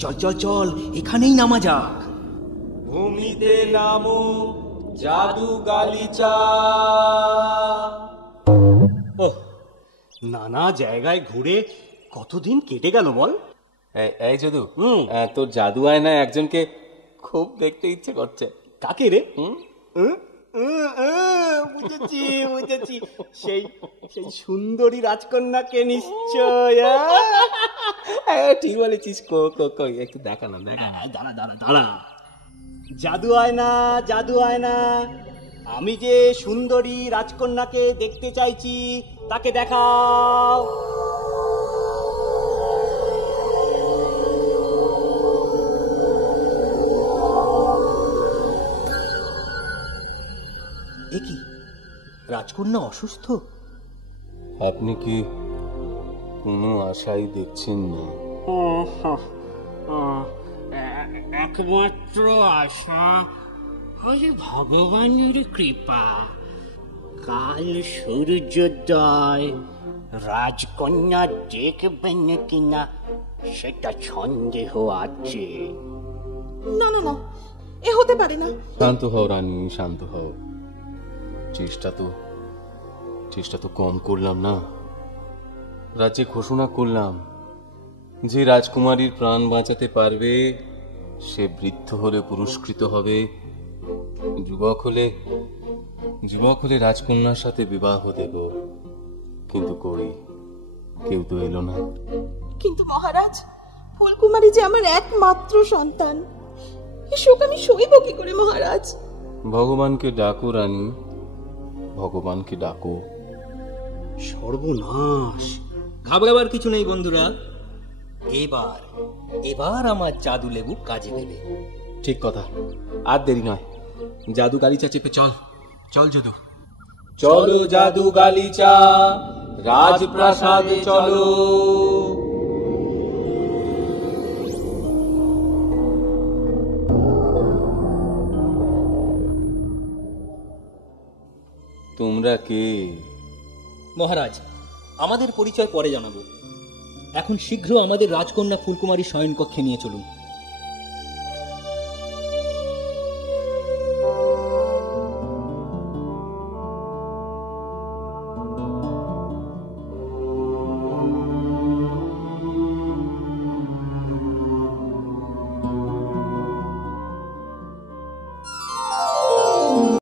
চল চল চল, এখানেই নামা যাক। ভূমিতে নামো জাদু গালিচা। ওহ, নানা জায়গায় ঘুরে কতদিন কেটে গেল বল। এই জাদু, তোর জাদু আয়নায় একজনকে খুব দেখতে ইচ্ছে করছে। কাকে রে? বুঝেছি বুঝেছি, সেই সেই সুন্দরী রাজকন্যাকে নিশ্চয়। ঠিক বলেছিস। একটু দেখা না, দেখা। দাঁড়া দাঁড়া দাঁড়া। জাদু আয়না, জাদু আয়না, আমি যে সুন্দরী রাজকন্যাকে দেখতে চাইছি তাকে দেখাও। এ কি, রাজকন্যা অসুস্থ? আপনি কি কোনো আশাই দেখছেন না? একমাত্র আশা ওই ভগবানের কৃপা। কাল সূর্যোদয় রাজকন্যা দেখবেন কিনা সেটা সন্দেহ আছে। না না না, এ হতে পারে না। শান্ত হও রানী, শান্ত হও। চেষ্টা তো কম করলাম না। রাজ্যে ঘোষণা করলাম যে রাজকুমারীর প্রাণ বাঁচাতে পারবে সে বৃদ্ধ হলে পুরস্কৃত হবে, যুবক হলে রাজকন্যার সাথে বিবাহ দেব। কিন্তু কই, কেউ তো এলো না। কিন্তু মহারাজ, ফুলকুমারী যে আমার একমাত্র সন্তান, এ শোক আমি সইব কি করে মহারাজ? ভগবানকে ডাকো রানী, ভগবানকে ডাকো। সর্বনাশ! ঘাবড়াবার কিছু নেই বন্ধুরা, এবার আমার জাদু লেবু কাজে দেবে। ঠিক কথা, আর দেরি নয়। জাদু গালিচা চেপে চল, চল জাদু। চলো জাদু গালিচা, রাজপ্রাসাদে চলো। তোমরা কে? মহারাজ, আমাদের পরিচয় পরে জানাবো। এখন শীঘ্র আমাদের রাজকন্যা ফুলকুমারী শয়নকক্ষে নিয়ে চলুন।